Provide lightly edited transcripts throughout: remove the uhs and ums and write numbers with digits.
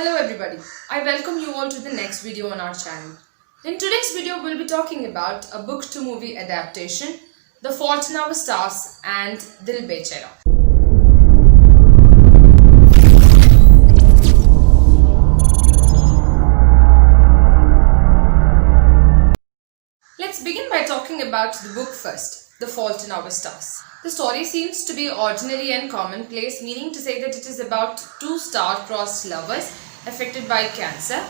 Hello everybody, I welcome you all to the next video on our channel. In today's video, we'll be talking about a book to movie adaptation, The Fault in Our Stars and Dil Bechara. Let's begin by talking about the book first, The Fault in Our Stars. The story seems to be ordinary and commonplace, meaning to say that it is about two star-crossed lovers affected by cancer,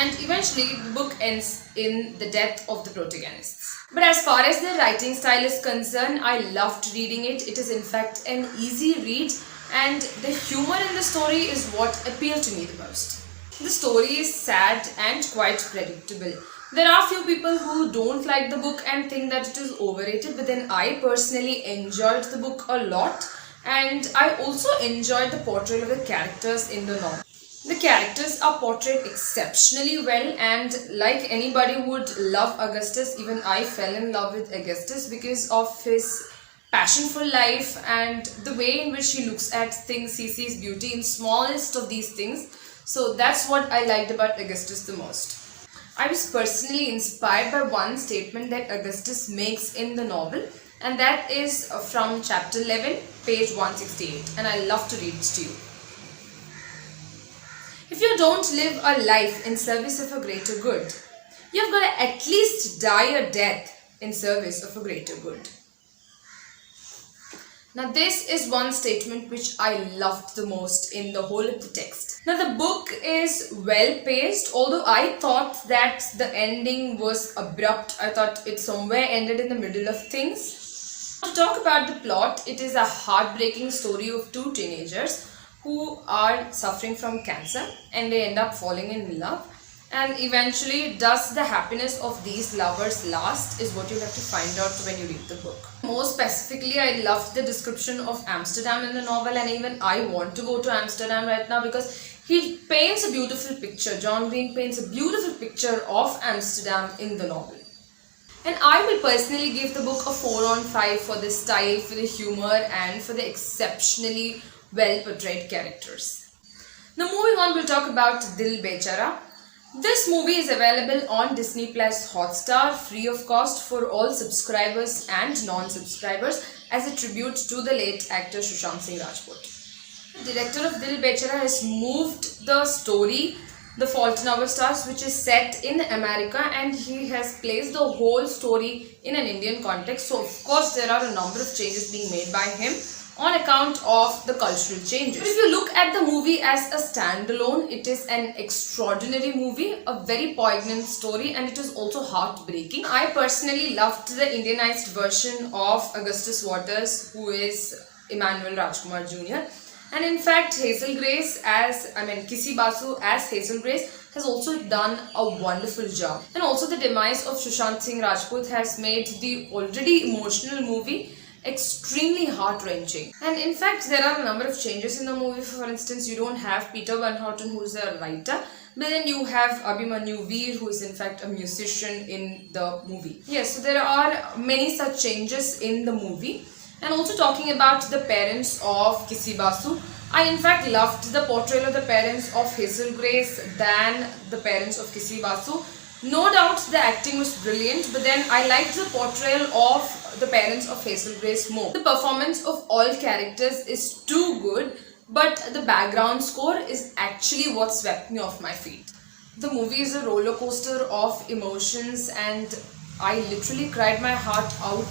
and eventually the book ends in the death of the protagonists. But as far as the writing style is concerned, I loved reading it. It is in fact an easy read, and the humor in the story is what appealed to me the most. The story is sad and quite predictable. There are few people who don't like the book and think that it is overrated, but then I personally enjoyed the book a lot, and I also enjoyed the portrayal of the characters in the novel. The characters are portrayed exceptionally well, and like anybody would love Augustus, even I fell in love with Augustus because of his passion for life and the way in which he looks at things. He sees beauty in smallest of these things. So that's what I liked about Augustus the most. I was personally inspired by one statement that Augustus makes in the novel, and that is from chapter 11, page 168, and I love to read it to you. If you don't live a life in service of a greater good, you've got to at least die a death in service of a greater good. Now this is one statement which I loved the most in the whole of the text. Now the book is well paced, although I thought that the ending was abrupt. I thought it somewhere ended in the middle of things. To talk about the plot, it is a heartbreaking story of two teenagers who are suffering from cancer, and they end up falling in love, and eventually does the happiness of these lovers last is what you'll have to find out when you read the book. More specifically, I loved the description of Amsterdam in the novel, and even I want to go to Amsterdam right now because he paints a beautiful picture. John Green paints a beautiful picture of Amsterdam in the novel. And I will personally give the book a 4 on 5 for the style, for the humor, and for the exceptionally well portrayed characters. Now moving on, we'll talk about Dil Bechara. This movie is available on Disney Plus Hotstar free of cost for all subscribers and non-subscribers as a tribute to the late actor Sushant Singh Rajput. The director of Dil Bechara has moved the story, The Fault in Our Stars, which is set in America, and he has placed the whole story in an Indian context. So of course there are a number of changes being made by him on account of the cultural changes. But if you look at the movie as a standalone, it is an extraordinary movie, a very poignant story, and it is also heartbreaking. I personally loved the Indianized version of Augustus Waters, who is Emmanuel Rajkumar Jr. And in fact, Kissy Basu as Hazel Grace has also done a wonderful job. And also the demise of Sushant Singh Rajput has made the already emotional movie extremely heart-wrenching. And in fact, there are a number of changes in the movie. For instance, you don't have Peter Van Houten, who is a writer, but then you have Abhimanyu Veer, who is in fact a musician in the movie. Yes, so there are many such changes in the movie. And also talking about the parents of Kissy Basu, I in fact loved the portrayal of the parents of Hazel Grace than the parents of Kissy Basu. No doubt the acting was brilliant, but then I liked the portrayal of the parents of Hazel Grace more. The performance of all characters is too good, but the background score is actually what swept me off my feet. The movie is a roller coaster of emotions, and I literally cried my heart out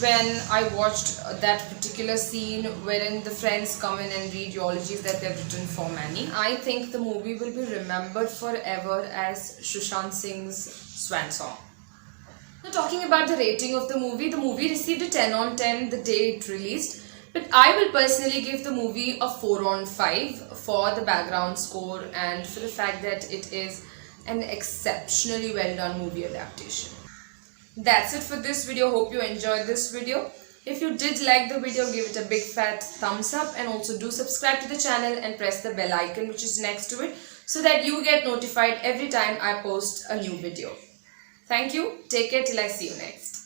when I watched that particular scene wherein the friends come in and read eulogies that they've written for Manny. I think the movie will be remembered forever as Sushant Singh's swan song. Now talking about the rating of the movie received a 10 on 10 the day it released, but I will personally give the movie a 4 on 5 for the background score and for the fact that it is an exceptionally well done movie adaptation. That's it for this video. Hope you enjoyed this video. If you did like the video, give it a big fat thumbs up, and also do subscribe to the channel and press the bell icon which is next to it so that you get notified every time I post a new video. Thank you. Take care till I see you next.